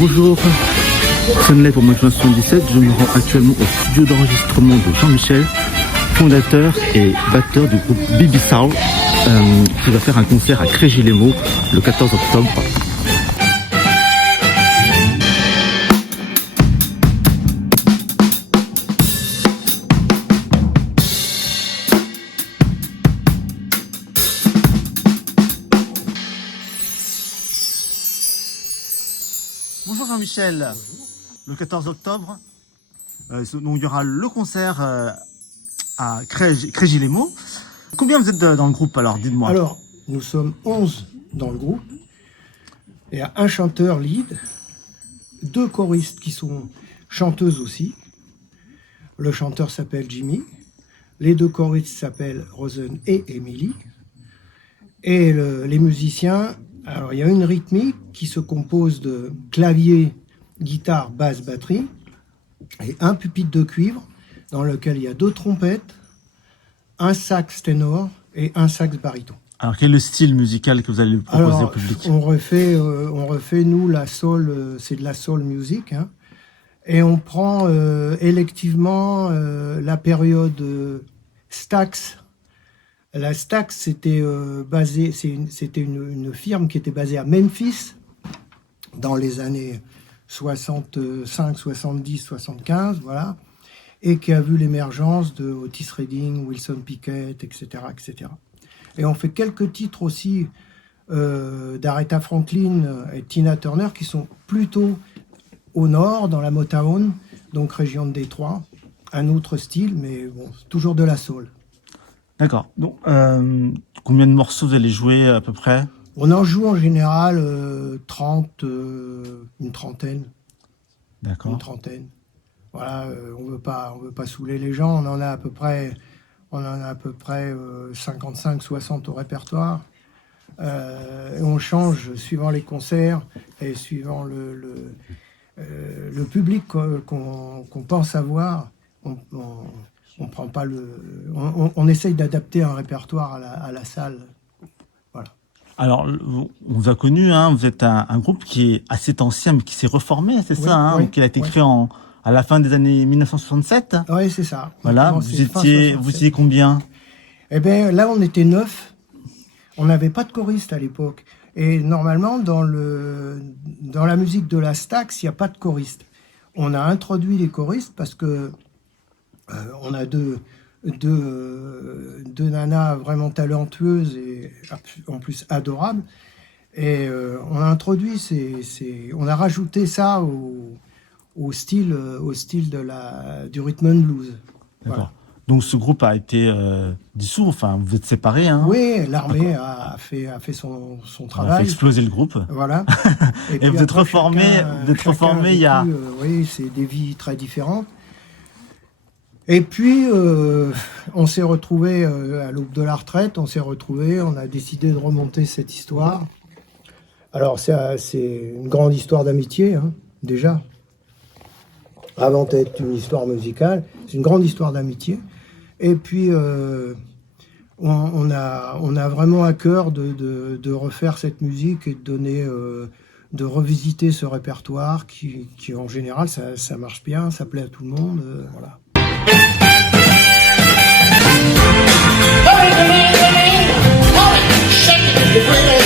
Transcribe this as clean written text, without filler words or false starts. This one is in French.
Bonjour, Sunlight pour Maximum 77. Je me rends actuellement au studio d'enregistrement de Jean-Michel, fondateur et batteur du groupe Bibi Soul, qui va faire un concert à Crégilemo le 14 octobre. Bonjour Jean-Michel. Bonjour. Le 14 octobre, donc il y aura le concert à Crégilemo. Combien vous êtes dans le groupe alors, dites-moi? Alors, nous sommes 11 dans le groupe. Il y a un chanteur lead, 2 choristes qui sont chanteuses aussi. Le chanteur s'appelle Jimmy. Les 2 choristes s'appellent Rosen et Emily. Et les musiciens, alors il y a une rythmique qui se compose de clavier, guitare, basse, batterie, et un pupitre de cuivre dans lequel il y a 2 trompettes, un sax ténor et un sax baryton. Alors quel est le style musical que vous allez proposer au public? On refait nous la soul, c'est de la soul music, hein, et on prend électivement la période Stax. La Stax, c'était c'était une firme qui était basée à Memphis dans les années 65, 70, 75, voilà, et qui a vu l'émergence de Otis Redding, Wilson Pickett, etc., etc. Et on fait quelques titres aussi d'Aretha Franklin et Tina Turner qui sont plutôt au nord, dans la Motown, donc région de Détroit, un autre style, mais bon, toujours de la soul. D'accord. Donc, combien de morceaux vous allez jouer à peu près? On en joue en général 30, une trentaine. D'accord. Une trentaine. Voilà, on veut pas saouler les gens. On en a à peu près 55, 60 au répertoire. Et on change suivant les concerts et suivant le public qu'on pense avoir. On prend pas on essaye d'adapter un répertoire à la salle. Voilà. Alors, on vous a connu, hein, vous êtes un groupe qui est assez ancien, mais qui s'est reformé, c'est ça, hein, oui, donc il a été créé à la fin des années 1967. Oui, c'est ça. Voilà, vous étiez combien? Eh bien, là, on était 9. On n'avait pas de choriste à l'époque. Et normalement, dans la musique de la Stax, il n'y a pas de choriste. On a introduit les choristes parce que on a deux nanas vraiment talentueuses et en plus adorables. Et on a introduit on a rajouté ça au style du rhythm and blues. D'accord. Voilà. Donc ce groupe a été dissous, enfin vous êtes séparés, hein? Oui, l'armée a fait son travail. On a fait exploser le groupe. Voilà. Et vous êtes reformé, il y a... oui, c'est des vies très différentes. Et puis, on s'est retrouvés à l'aube de la retraite, on a décidé de remonter cette histoire. Alors, c'est une grande histoire d'amitié, hein, déjà. Avant d'être une histoire musicale, c'est une grande histoire d'amitié. Et puis, on a vraiment à cœur de refaire cette musique et de revisiter ce répertoire qui en général, ça marche bien, ça plaît à tout le monde, voilà. Shake it,